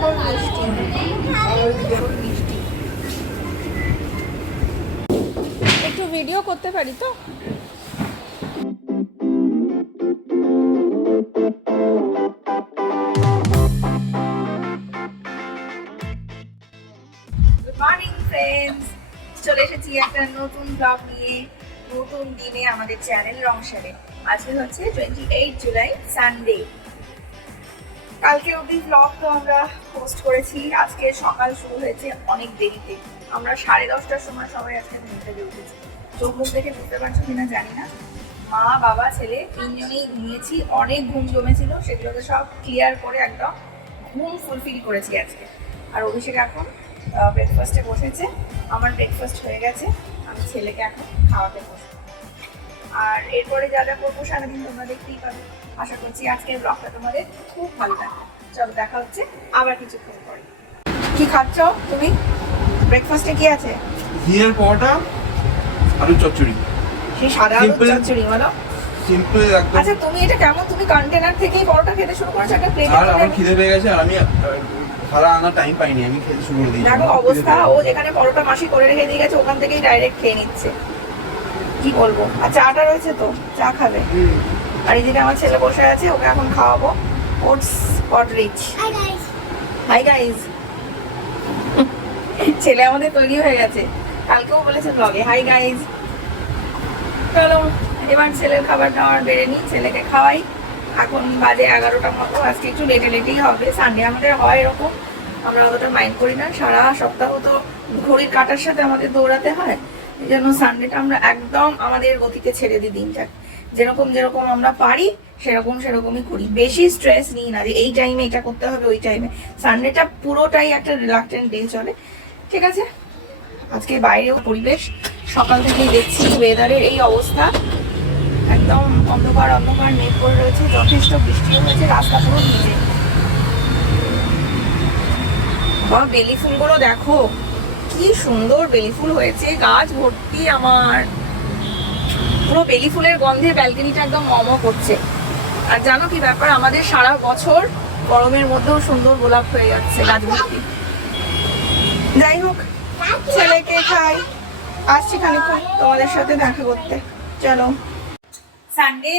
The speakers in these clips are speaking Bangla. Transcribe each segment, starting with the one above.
প্রবল মিষ্টি, মিষ্টি। একটু ভিডিও করতে পারি তো? গুড মর্নিং ফ্রেন্ডস, চলে এসেছি একটা নতুন ব্লগ নিয়ে, নতুন দিনে আমাদের চ্যানেল রংসারে। আজকে হচ্ছে 28 জুলাই, সানডে। কালকে অবধি ব্লগ তো আমরা পোস্ট করেছি। আজকে সকাল শুরু হয়েছে অনেক দেরিতে। আমরা 10:30টার সময় সবাই আজকে ঘুম থেকে উঠেছি। চোখ মুখ দেখে বুঝতে পারছো কিনা জানি না, মা বাবা ছেলে তিনজনেই ঘুমিয়েছি। অনেক ঘুম জমেছিল, সেগুলোকে সব ক্লিয়ার করে একদম ঘুম ফুলফিল করেছি আজকে। আর অভিষেক এখন ব্রেকফাস্টে বসেছে। আমার ব্রেকফাস্ট হয়ে গেছে, আমি ছেলেকে এখন খাওয়াতে বসবো। আর এরপরে যা যা করবো সারাদিন তোমরা দেখতেই পাবে। আশা করছি আজকের ব্লগটা তোমাদের খুব ভালো লাগবে। চলো দেখা হচ্ছে আবার কিছুক্ষণ পরে। কি খাচ্ছ তুমি? ব্রেকফাস্টে কি আছে? ঘিয়ের পরোটা, আলু চচ্চড়ি। সেই সাদা আলু চচ্চড়ি বলো? সিম্পল একদম। আচ্ছা তুমি এটা কেমন, তুমি কন্টেনার থেকেই পরোটা খেতে শুরু করেছো একটা প্লেটে? আর আমার খিদে পেয়ে গেছে আর আমি খালা আনার টাইম পাইনি, আমি খেতে শুরু করে দিয়েছি। দেখো অবস্থা, ও যেখানে পরোটা মাসি করে রেখে দিয়ে গেছে ওখান থেকেই ডাইরেক্ট খেয়ে নিচ্ছে। কি বলবো। আর চাটা রয়েছে তো, চা খাবে। আর এদিকে আমার ছেলে বসে আছে, ওকে এখন খাওয়াবো ওটস পট রিচ। হাই গাইস, ছেলে আমাদের তৈরি হয়ে গেছে, কালকেও বলেছে ব্লগে হাই গাইস। চলো এবার ছেলের খাবার দাবার বেড়ে নিই, ছেলেকে খাওয়াই। এখন বাজে 11টার মতো। আজকে একটু লেটে লেটেই হবে, সানডে আমাদের হয় এরকম, আমরা অতটা মাইন্ড করি না। সারা সপ্তাহ তো ঘড়ির কাঁটার সাথে আমাদের দৌড়াতে হয়, এই জন্য সানডেটা আমরা একদম আমাদের গতিতে ছেড়ে দিই। দিনটা যেরকম যেরকম আমরা পারি সেরকমই করি। বেশি স্ট্রেস নিই না যে এই টাইমে এটা করতে হবে ওই টাইমে। সানডেটা পুরোটাই একটা রিল্যাক্টেন্ট ডে চলে। ঠিক আছে, আজকে বাইরেও পরিবেশ সকাল থেকেই দেখছি ওয়েদারের এই অবস্থা, একদম অন্ধকার অন্ধকার মেঘ করে রয়েছে, যথেষ্ট বৃষ্টিও হয়েছে, রাস্তা পুরো ভিজে। বা বেলি ফুলগুলো দেখো কি সুন্দর বেলি ফুল হয়েছে, গাছ ভর্তি। আমার পুরো বেলি ফুলের গন্ধে ব্যালকনিটা একদম মম করছে। আর জানো কি ব্যাপার, আমাদের সারা বছর গরমের মধ্যেও সুন্দর গোলাপ হয়ে যাচ্ছে গাছ ভর্তি। যাই হোক, ছেলেকে খাই, আসছি খানিকক্ষণ তোমাদের সাথে দেখা করতে। চলো। সানডে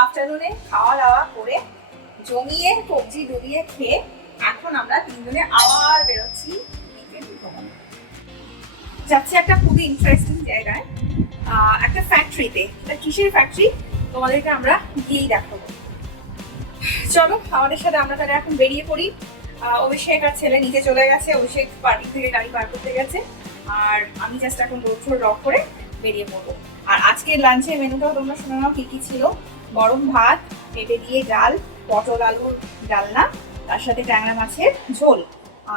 আফটারনুনে খাওয়া দাওয়া করে জমিয়ে সবজি ডুবিয়ে খেয়ে এখন আমরা তিনজনে আবার বেরোচ্ছি যাচ্ছি একটা খুবই ইন্টারেস্টিং জায়গায়, একটা ফ্যাক্টরিতে। কিসের ফ্যাক্টরি তোমাদেরকে আমরা গিয়েই দেখাবো। চলো আমাদের সাথে, আমরা তাহলে এখন বেরিয়ে পড়ি। অভিষেক আর ছেলে নিচে চলে গেছে, অভিষেক পার্কিং থেকে গাড়ি বার করতে গেছে, আর আমি জাস্ট এখন রোড লক করে বেরিয়ে পড়বো। আর আজকের লাঞ্চের মেনুটাও তোমরা শুনে নাও কি কি ছিল। গরম ভাত, পেঁপে দিয়ে ডাল, পটল আলুর ডালনা, তার সাথে ট্যাংরা মাছের ঝোল,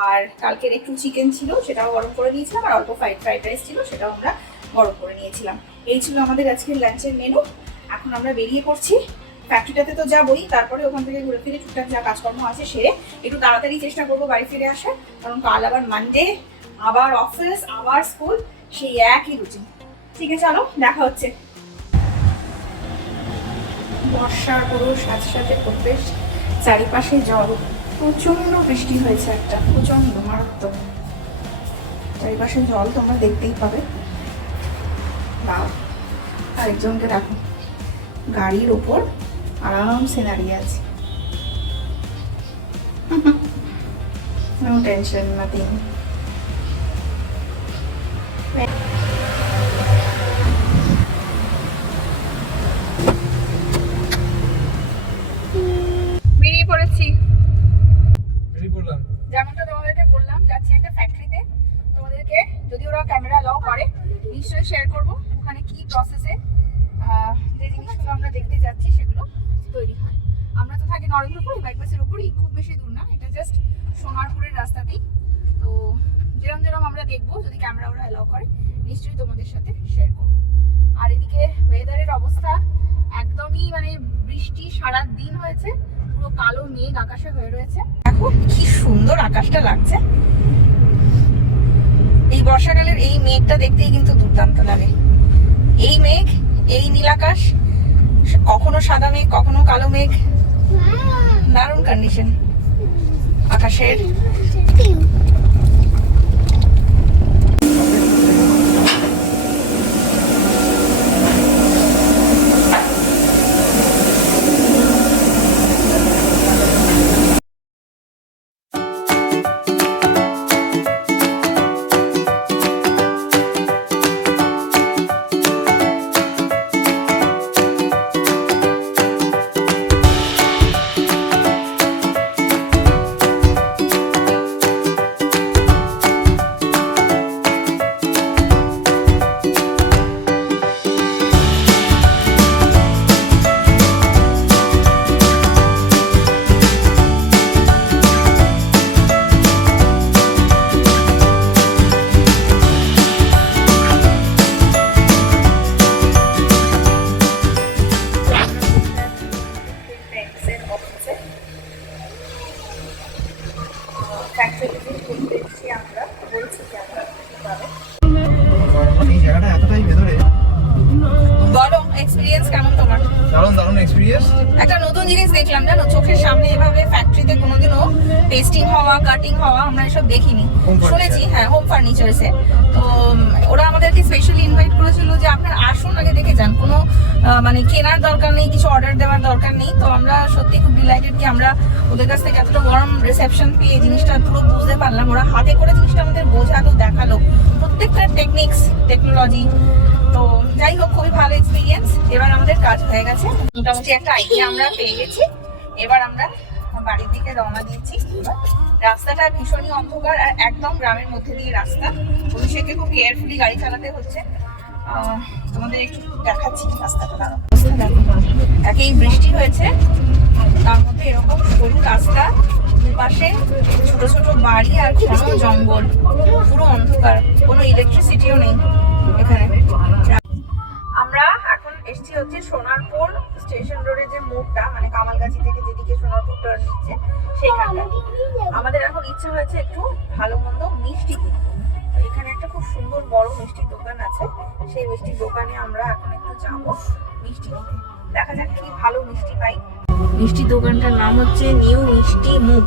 আর কালকের একটু চিকেন ছিল সেটাও গরম করে নিয়েছিলাম, আর অল্প ফ্রাইড রাইস ছিল সেটাও আমরা গরম করে নিয়েছিলাম। এই ছিল আমাদের আজকের লাঞ্চের মেনু। এখন আমরা বেরিয়ে পড়ছি ফ্যাক্টরিটাতে, তো যাবোই, তারপরে ওখান থেকে ঘুরে ফিরে টুকটাক যা কাজকর্ম আছে সেরে একটু তাড়াতাড়ি চেষ্টা করবো বাড়ি ফিরে আসার, কারণ কাল আবার মানডে, আবার অফিস, আবার স্কুল, সেই একই রুটিন। ঠিক আছে, চলো দেখা হচ্ছে। বর্ষার পুরো সাথে সাথে পরিবেশ, চারিপাশে জল, প্রচন্ড বৃষ্টি হয়েছে, একটা প্রচন্ড মারাত্মক। চারিপাশে জল তোমরা দেখতেই পাবে। দাও, আরেকজনকে দেখো গাড়ির ওপর আরামসে দাঁড়িয়ে আছে। No tension, nothing. বেরিয়ে পড়েছি, যেমনটা তোমাদেরকে বললাম যাচ্ছি একটা ফ্যাক্টরিতে। তোমাদেরকে যদি ওরা ক্যামেরা অ্যালাউ করে নিশ্চয়ই শেয়ার করবো ওখানে কি প্রসেসে যে জিনিসগুলো আমরা দেখতে যাচ্ছি সেগুলো তৈরি হয়। আমরা তো থাকি নরেন্দ্রপুর বাইপাসের উপরই, খুব বেশি দূর না, এটা জাস্ট সোনারপুরের রাস্তাতেই। তো যেরকম যেরকম আমরা দেখবো, যদি ক্যামেরা ওরা অ্যালাউ করে নিশ্চয়ই তোমাদের সাথে শেয়ার করবো। আর এদিকে ওয়েদারের অবস্থা একদমই মানে বৃষ্টি সারা দিন হয়েছে, পুরো কালো মেঘ আকাশে হয়ে রয়েছে। দেখো কি সুন্দর আকাশটা লাগছে। এই বর্ষাকালের এই মেঘটা দেখতেই কিন্তু দুর্দান্ত লাগে। এই মেঘ, এই নীল আকাশ, কখনো সাদা মেঘ কখনো কালো মেঘ, দারুণ কন্ডিশন। আকাশ আকাশের এই জায়গাটা এতটাই ভেতরে, বলো এক্সপিরিয়েন্স কেমন তোমার? দারুণ দারুণ এক্সপিরিয়েন্স। একটা নতুন জিনিস দেখলাম জানো, চোখের সামনে এভাবে ফ্যাক্টরিতে কোনোদিনও পেস্টিং হওয়া কাটিং হওয়া আমরা এসব দেখিনি। Home furniture। শুনেছি হ্যাঁ হোম ফার্নিচার্সে। তো ওরা আমাদেরকে স্পেশালি ইনভাইট করেছিল যে আপনারা আসুন আগে দেখে যান, কোনো মানে কেনার দরকার নেই, কিছু অর্ডার দেওয়ার দরকার নেই। তো আমরা সত্যি খুব ডিলাইটেড কি আমরা ওদের কাছ থেকে এতটা ওয়ার্ম রিসেপশন পেয়ে জিনিসটা পুরো বুঝতে পারলাম। ওরা হাতে করে জিনিসটা আমাদের বোঝালো, দেখালো প্রত্যেকটা টেকনিক্স টেকনোলজি। তো যাই হোক খুবই ভালো এক্সপিরিয়েন্স। এবার আমাদের কাজ হয়ে গেছে, মোটামুটি একটা আইডিয়া আমরা পেয়ে গেছি। এবার আমরা বাড়ির দিকে রওনা দিয়েছি। রাস্তাটা ভীষণই অন্ধকার আর একদম গ্রামের মধ্যে দিয়ে রাস্তা, অভিষেককে খুব কেয়ারফুলি গাড়ি চালাতে হচ্ছে। তোমাদের একটু দেখাচ্ছি রাস্তাটা। দাঁড়াও, একেই বৃষ্টি হয়েছে, তার মধ্যে এরকম সরু রাস্তা, দুপাশে ছোট ছোট বাড়ি আর ঘন জঙ্গল, পুরো অন্ধকার, কোনো ইলেকট্রিসিটিও নেই এখানে। আমরা এখন এসেছি হচ্ছে সোনারপুর স্টেশন রোডের যে মোড়টা, মানে কামালগাছি থেকে যেদিকে সোনারপুর টার্ন নিচ্ছে সেইখানটা। আমাদের এখন ইচ্ছে হয়েছে একটু ভালো মন্দ মিষ্টি কিনবো। তো এখানে একটা খুব সুন্দর বড় মিষ্টির দোকান আছে, সেই মিষ্টির দোকানে আমরা এখন একটু যাবো মিষ্টি কিনতে। দেখা যাক কি ভালো মিষ্টি পাই। মিষ্টির দোকানটার নাম হচ্ছে নিউ মিষ্টি মুখ।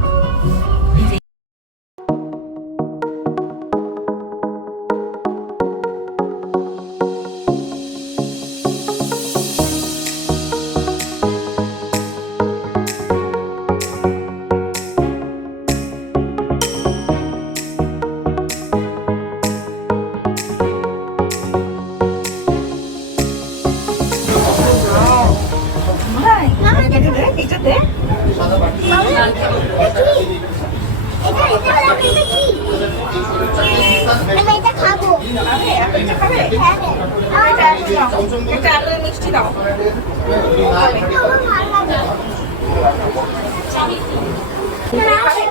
মিষ্টি দাও,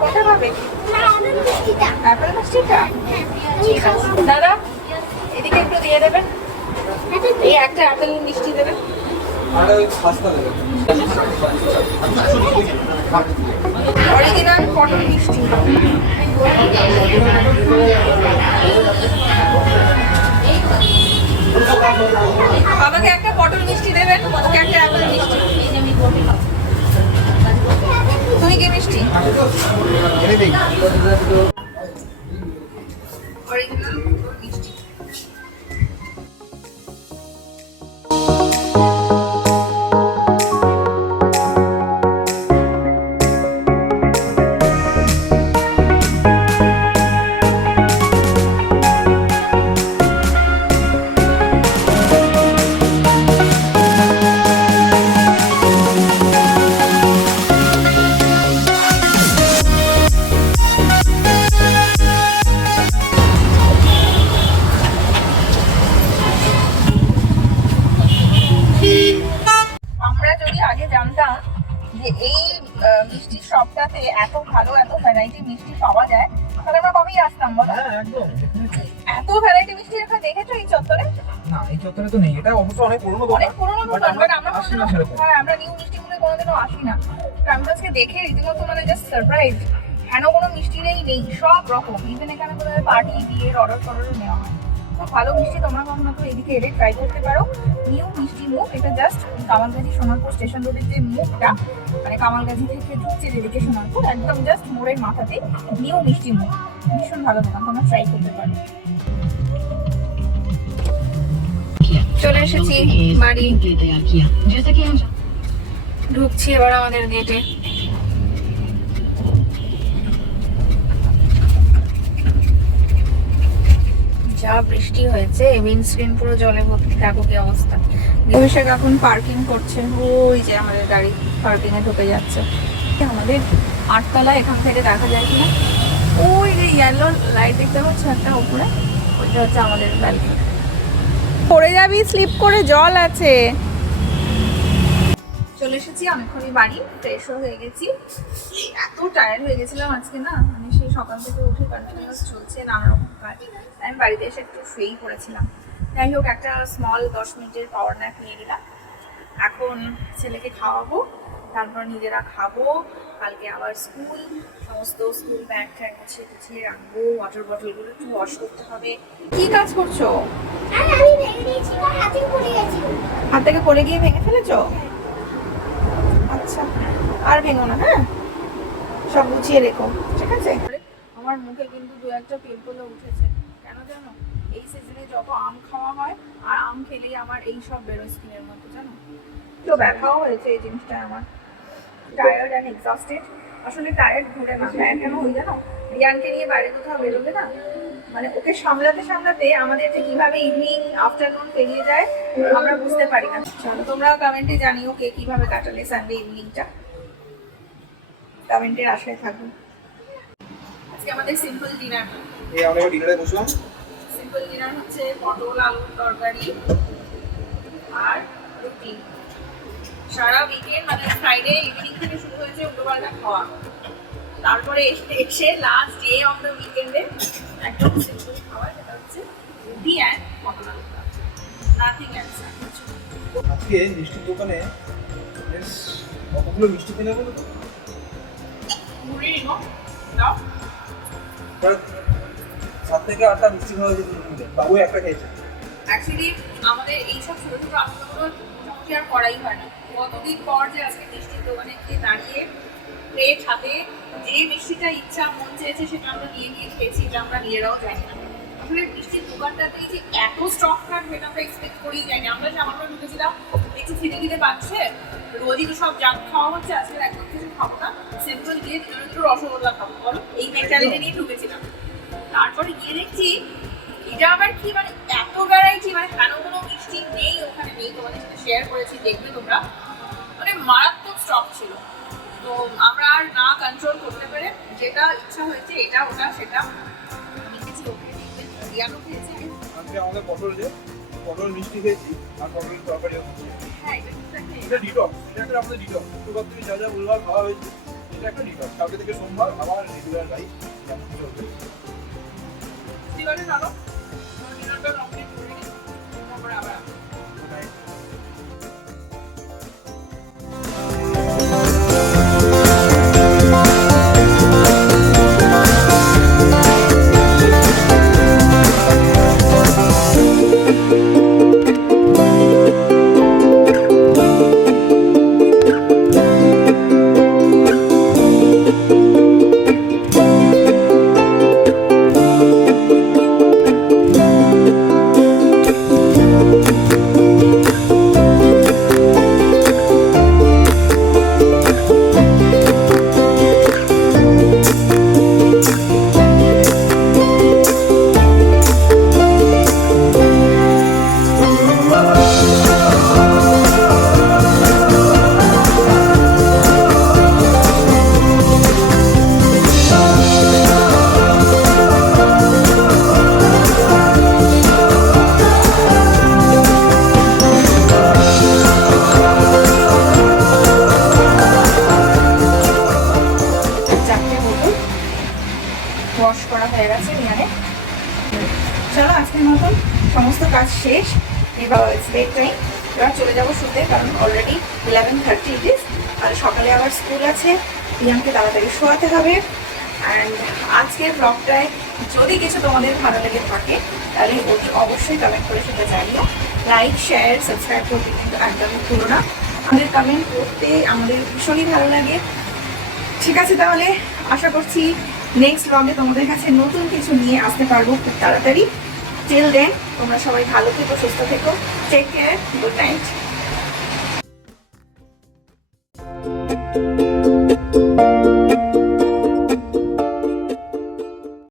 কোনটা খাবে? অ্যাপেল মিষ্টিটা? ঠিক আছে দাদা, এদিকে একটু দিয়ে দেবেন, এই একটা অ্যাপেল মিষ্টি দেবেন। অরিজিনাল পটল মিষ্টি। বাবাকে একটা পটল মিষ্টি দেবেন, ওকে একটা অ্যাপেল মিষ্টি। তুমি কি মিষ্টি? অরিজিনাল মিষ্টি। মিষ্টির শপটাতে এত ভালো এত ভ্যারাইটি মিষ্টি পাওয়া যায়, তাহলে আমরা কবেই আসতাম বলো? হ্যাঁ একদম। এত ভ্যারাইটি মিষ্টি এখানে দেখেছো এই চত্বরে? না এই চত্বরে তো নেই, এটা অবশ্য অনেক পুরনো দোকান। অনেক পুরনো দোকান, বাট আমরা আসি না সেরকম। হ্যাঁ আমরা নিউ মিষ্টি গুলো কোনোদিনও আসি না। আমি তো আজকে দেখে রীতিমতো মানে জাস্ট সারপ্রাইজ, হেন কোনো মিষ্টি নেই, সব রকম। ইভেন এখানে কোনো পার্টি বিয়ের অর্ডার টর্ডারও নেওয়া হয়। খুব ভালো মিষ্টি, তোমরা কখনো তো এদিকে এলে ট্রাই করতে পারো। নিউ মিষ্টি মুখ, এটা জাস্ট কামালগাজি সোনারপুর স্টেশন রোডের যে মুখটা, মানে কামালগাজি থেকে ঢুকছে যেদিকে সোনারপুর, একদম জাস্ট মোড়ের মাথাতে নিউ মিষ্টি মুখ। ভীষণ ভালো দোকান, তোমরা ট্রাই করতে পারো। চলে এসেছি বাড়ি, ঢুকছি এবার আমাদের গেটে। যা বৃষ্টি হয়েছে, উইন্ডস্ক্রিন পুরো জলে ভর্তি, দেখো কি অবস্থা। অভিষেক এখন পার্কিং করছে, ওই যে আমাদের গাড়ি পার্কিং এ ঢুকে যাচ্ছে। আমাদের 8 তলা, এখান থেকে দেখা যায় কিনা, ওই যে ইয়েলো লাইট দেখতে পাচ্ছ একটা উপরে, ওইটা হচ্ছে আমাদের ব্যালকনি। পড়ে যাবি, স্লিপ করে, জল আছে। চলে এসেছি অনেকক্ষণই বাড়ি, ফ্রেশও হয়ে গেছি। এত টায়ার্ড হয়ে গেছিলাম আজকে না, মানে সেই সকাল থেকে উঠে কন্টিনিউয়াস চলছে নানা রকম কাজ। আমি বাড়িতে এসে একটু শুয়েই পড়েছিলাম। যাই হোক, একটা স্মল 10 মিনিটের পাওয়ার ন্যাপ নিয়ে নিলাম। এখন ছেলেকে খাওয়াবো, তারপর নিজেরা খাবো। কালকে আবার স্কুল, সমস্ত স্কুল ব্যাগ ট্যাগ গুছিয়ে রাখবো। ওয়াটার বটলগুলো একটু ওয়াশ করতে হবে। কি কাজ করছো? হাত থেকে পড়ে গিয়ে ভেঙে ফেলেছো? আচ্ছা, আর ভেঙো না, হ্যাঁ, সব গুছিয়ে রেখো, ঠিক আছে? আমার মুখে কিন্তু 2-1টা পিম্পলও উঠেছে। কেন জানো? এই সিজনে যত আম খাওয়া হয়, আর আম খেলেই আমার এই সব বেরোয় স্কিনের মধ্যে, জানো তো? ব্যথাও হয়েছে এই জিনিসটা আমার। Tired and exhausted. আসলে টায়ার্ড ঘুরে না, টায়ার্ড কেন হই জানো? রিয়ানকে নিয়ে বাইরে কোথাও বেরোবে না, মানে ওকে সামলাতে সামলাতে আমাদের যে কিভাবে ইভিনিং আফটারনুন পেরিয়ে যায় আমরা বুঝতে পারি না। চলো তোমরা কমেন্টে জানিও কে কিভাবে কাটালে সানডে ইভিনিংটা, কমেন্টের আশায় থাকবো। আজকে আমাদের সিম্পল ডিনার। আমরা ডিনারে বসলাম। সিম্পল ডিনার হচ্ছে পটল আলুর তরকারি আর রুটি। সারা উইকেন্ড মানে ফ্রাইডে ইভিনিং থেকে শুরু হয়েছে উল্টোপাল্টা খাওয়া, তারপরে এসে লাস্ট ডে অফ দ্য উইকেন্ডে একদম সিম্পল খাওয়া, যেটা হচ্ছে রুটি অ্যান্ড পটল আলু, নাথিং এলস। আজকে মিষ্টির দোকানে বেশ কতগুলো মিষ্টি পেলে বলো তো? মুড়ি নিবো, দাও। 7 থেকে 8টা মিষ্টি খাওয়া হয়েছে দুজনে, বাবু একটা খেয়েছে। অ্যাকচুয়ালি আমাদের এইসব ছোট ছোট আনন্দগুলো মোটামুটি আর করাই হয় না। কতদিন পর যে আজকে মিষ্টির দোকানে গিয়ে দাঁড়িয়ে প্লেট হাতে যে মিষ্টিটা ইচ্ছা মন চেয়েছে সেটা আমরা নিয়ে খেয়েছি, এটা আমরা নিজেরাও জানি না। আসলে মিষ্টির দোকানটাতে যে এত স্টক থাকবে এটা আমরা এক্সপেক্ট করেই যাইনি। আমরা সামান্য ঢুকেছিলাম, একটু খিদে পাচ্ছে, রোজই তো সব জাঙ্ক খাওয়া হচ্ছে, আজকে একদম কিছু খাবো না, সিম্পল গিয়ে একটু রসগোল্লা খাবো, বলো, এই মেন্টালিটি নিয়ে ঢুকেছিলাম। তারপরে গিয়ে দেখছি এটা আবার কি, মানে এত ভ্যারাইটি, মানে কেন কোনো মিষ্টি নেই ওখানে নেই, তোমাদের সাথে শেয়ার করেছি, দেখবে তোমরা, মানে মারাত্মক স্টক ছিল। তো আমরা আর না কন্ট্রোল করতে পেরে যেটা ইচ্ছা হয়েছে এটা ওটা সেটা নিয়েছি, ওকে দেখবে রিয়ানও খেয়েছে। আজকে আমাদের পটল মিষ্টি খেয়েছি আর পটলের তরকারিও খেয়েছি। হ্যাঁ, এটা ডিটক্স, এটা একটা আমাদের ডিটক্স। শুক্রবার থেকে যা যা ভুলভাল খাওয়া হয়েছে এটা একটা ডিটক্স। কালকে থেকে সোমবার আবার রেগুলার লাইফ যেমন চলবে। দিবারে নাও, ডিনারটা কমপ্লিট করে নিই, তারপরে আবার ওয়াশ করা হয়ে গেছে নিয়ারে। চলো আজকের মতন সমস্ত কাজ শেষ, এবার বেড টাইম, এবার চলে যাবো শুতে, কারণ অলরেডি 11:30 ইট ইজ, আর সকালে আবার স্কুল আছে, রিয়ানকে তাড়াতাড়ি শোয়াতে হবে। অ্যান্ড আজকের ব্লগটায় যদি কিছু তোমাদের ভালো লেগে থাকে তাহলে অবশ্যই কমেন্ট করে সেটা জানিও। লাইক শেয়ার সাবস্ক্রাইব করতে কিন্তু একদমই ভুলো না। আমাদের কমেন্ট করতে আমাদের ভীষণই ভালো লাগে। ঠিক আছে, তাহলে আশা করছি নেক্সট ব্লগে তোমাদের কাছে নতুন কিছু নিয়ে আসতে পারবো খুব তাড়াতাড়ি। টিল দেন তোমরা সবাই ভালো থেকো, সুস্থ থেকো, টেক কেয়ার, গুড নাইট।